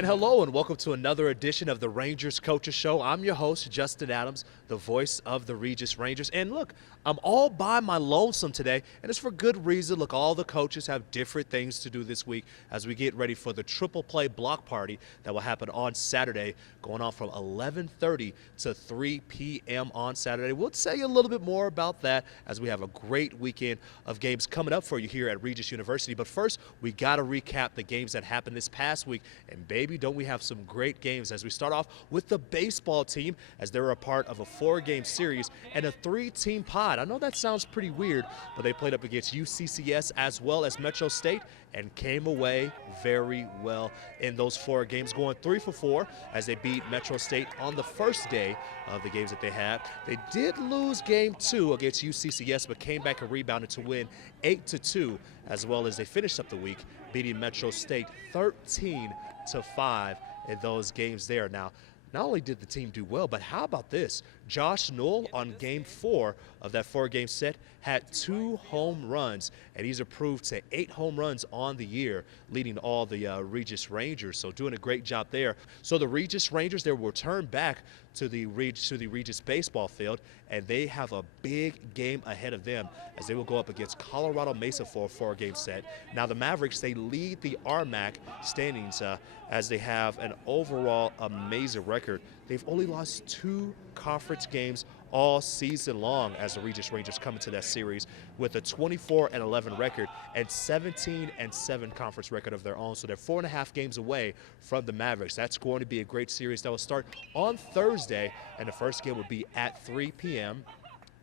And hello and welcome to another edition of the Rangers Coaches Show. I'm your host, Justin Adams, the voice of the Regis Rangers. And look, I'm all by my lonesome today, and it's for good reason. Look, all the coaches have different things to do this week as we get ready for the triple play block party that will happen on Saturday, going on from 11:30 to 3 p.m. on Saturday. We'll tell you a little bit more about that as we have a great weekend of games coming up for you here at Regis University. But first, we got to recap the games that happened this past week. And baby, don't we have some great games as we start off with the baseball team as they're a part of a 4-game series and a 3-team pod. I know that sounds pretty weird, but they played up against UCCS as well as Metro State and came away very well in those 4 games, going 3 for 4 as they beat Metro State on the first day of the games that they had. They did lose game 2 against UCCS, but came back and rebounded to win 8-2, as well as they finished up the week beating Metro State 13-5 in those games there. Now, not only did the team do well, but how about this? Josh Newell on game 4 of that 4-game set had 2 home runs, and he's improved to 8 home runs on the year, leading all the Regis Rangers. So doing a great job there. So the Regis Rangers, they will return back to the Regis baseball field, and they have a big game ahead of them as they will go up against Colorado Mesa for a 4-game set. Now the Mavericks, they lead the RMAC standings as they have an overall amazing record. They've only lost 2 conference games all season long as the Regis Rangers come into that series with a 24-11 record and 17-7 conference record of their own. So they're 4.5 games away from the Mavericks. That's going to be a great series that will start on Thursday, and the first game will be at 3 p.m.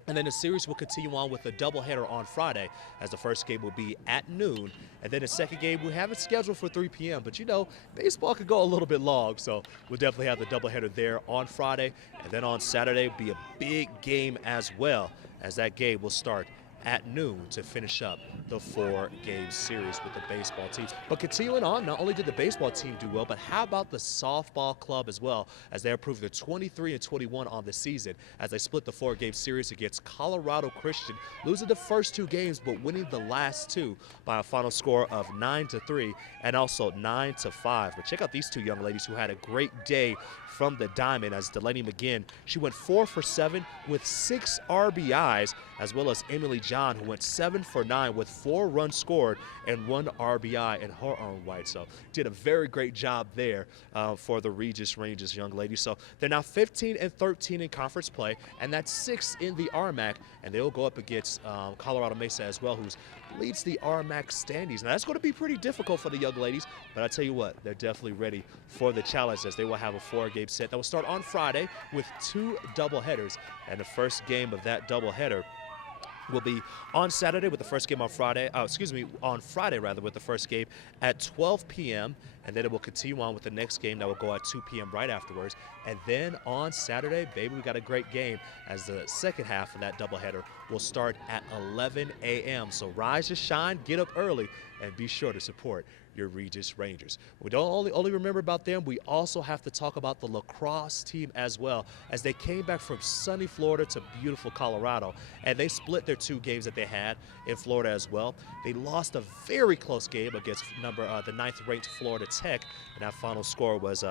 And then the series will continue on with a doubleheader on Friday, as the first game will be at noon. And then the second game, we have it scheduled for 3 p.m. But, you know, baseball could go a little bit long, so we'll definitely have the doubleheader there on Friday. And then on Saturday will be a big game as well, as that game will start at noon to finish up the 4-game series with the baseball teams. But continuing on, not only did the baseball team do well, but how about the softball club as well, as they improved to 23-21 on the season as they split the 4-game series against Colorado Christian, losing the first 2 games but winning the last 2 by a final score of 9-3 and also 9-5. But check out these 2 young ladies who had a great day from the diamond, as Delaney McGinn, she went 4 for 7 with 6 RBIs, as well as Emily John, who went 7 for 9 with 4 runs scored and 1 RBI in her own right. So did a very great job there for the Regis Rangers young ladies. So they're now 15-13 in conference play, and that's 6th in the RMAC, and they'll go up against Colorado Mesa as well, who leads the RMAC standings. Now that's going to be pretty difficult for the young ladies, but I tell you what, they're definitely ready for the challenge as they will have a 4-game set that will start on Friday with 2 doubleheaders, and the first game of that doubleheader will be on Saturday with the first game on Friday, on Friday rather, with the first game at 12 p.m. And then it will continue on with the next game that will go at 2 p.m. right afterwards. And then on Saturday, baby, we got a great game as the second half of that doubleheader will start at 11 a.m. So rise to shine, get up early, and be sure to support your Regis Rangers. We don't only remember about them, we also have to talk about the lacrosse team as well, as they came back from sunny Florida to beautiful Colorado, and they split their 2 games that they had in Florida as well. They lost a very close game against the 9th-ranked Florida Tech, and that final score was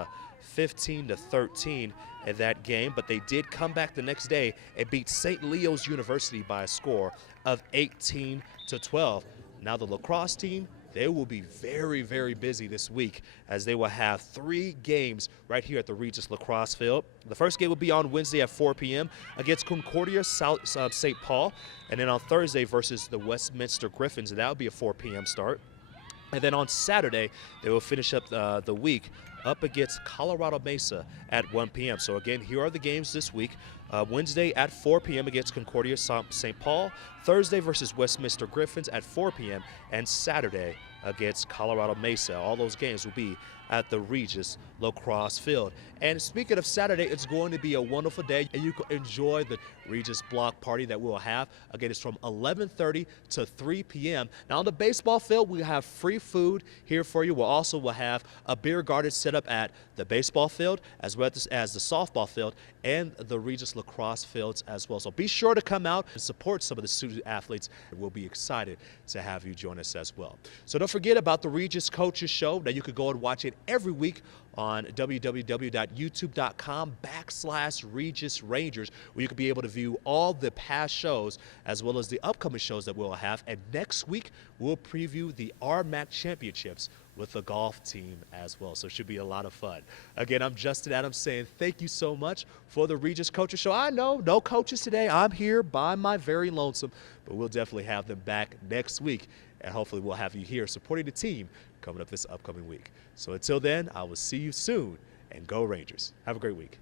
15-13 in that game, but they did come back the next day and beat St. Leo's University by a score of 18-12. Now the lacrosse team, they will be very, very busy this week as they will have 3 games right here at the Regis Lacrosse Field. The first game will be on Wednesday at 4 p.m. against Concordia St. Paul, and then on Thursday versus the Westminster Griffins, and that will be a 4 p.m. start. And then on Saturday, they will finish up the week up against Colorado Mesa at 1 p.m. So again, here are the games this week. Wednesday at 4 p.m. against Concordia St. Paul, Thursday versus Westminster Griffins at 4 p.m., and Saturday against Colorado Mesa. All those games will be at the Regis Lacrosse Field. And speaking of Saturday, it's going to be a wonderful day, and you can enjoy the Regis block party that we'll have. Again, it's from 11:30 to 3 p.m. Now on the baseball field, we have free food here for you. We'll also have a beer garden set up at the baseball field as well as the softball field and the Regis lacrosse fields as well. So be sure to come out and support some of the student athletes. We'll be excited to have you join us as well. So don't forget about the Regis Coaches Show that you could go and watch it every week on www.youtube.com/Regis Rangers, where you can be able to view all the past shows as well as the upcoming shows that we'll have. And next week, we'll preview the RMAC Championships with the golf team as well. So it should be a lot of fun. Again, I'm Justin Adams saying thank you so much for the Regis Coaches Show. I know, no coaches today. I'm here by my very lonesome, but we'll definitely have them back next week. And hopefully we'll have you here supporting the team coming up this upcoming week. So until then, I will see you soon, and go Rangers. Have a great week.